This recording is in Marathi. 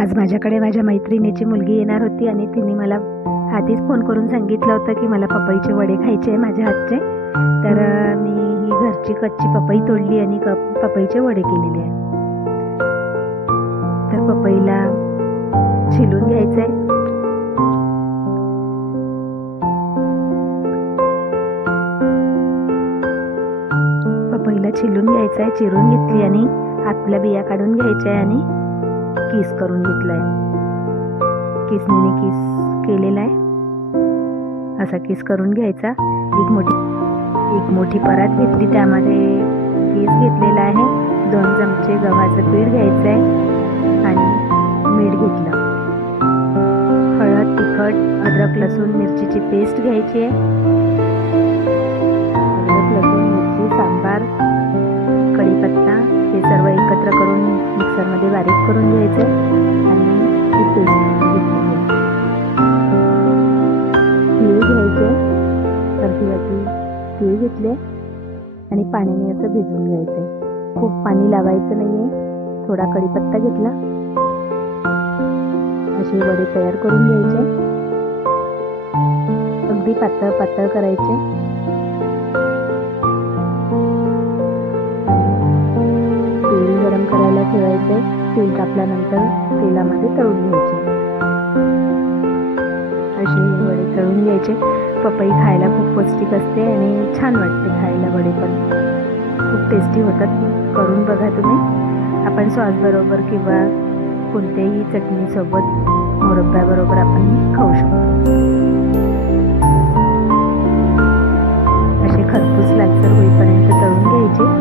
आज माझ्याकडे माझ्या मैत्रिणीची मुलगी येणार होती आणि तिने मला आधीच फोन करून सांगितलं होतं की मला पपईचे वडे खायचे आहे माझ्या हातचे. तर मी ही घरची कच्ची पपई तोडली आणि पपईचे वडे केलेले आहे. तर पपईला छिलून घ्यायचं आहे. पपईला छिलून घ्यायचं आहे. चिरून घेतली आणि आतल्या बिया काढून घ्यायच्या आहे आणि किस करून घेतलाय. किसनीने किस केलेला आहे. असा किस करून घ्यायचा. एक मोठी परात घेतली, त्यामध्ये किस घेतलेला आहे. 2 चमचे गव्हाचं पीठ घ्यायचं आहे आणि मीठ घेतलं. हळद, तिखट, अद्रक लसूण मिरचीची पेस्ट घ्यायची आहे. अद्रक लसूण मिरची, सांबार, कढीपत्ता हे सर्व एकत्र करून मिक्सरमध्ये बारीक करून घ्यायचं आणि ही पेस्ट घेतली. तीळ घ्यायचे, अर्धी वाटी तीळ घेतले आणि पाण्याने असं भिजवून घ्यायचं. खूप पाणी लावायचं नाहीये. थोडा कढीपत्ता घेतला. असे वडे तयार करून घ्यायचे. अगदी पातळ पातळ करायचे. तेल गरम करायला ठेवायचे. तेल तापल्यानंतर तेलामध्ये तळून घ्यायचे. असे वडे तळून घ्यायचे. पपई खायला खूप पौष्टिक असते आणि छान वाटते खायला. वडे पण खूप टेस्टी होतात. करून बघा तुम्ही. आपण सॉस बरोबर किंवा कोणत्याही चटणीसोबत, मुरब्ब्याबरोबर आपण खाऊ शकतो. असे खरपूस लालसर होईपर्यंत तळून घ्यायचे.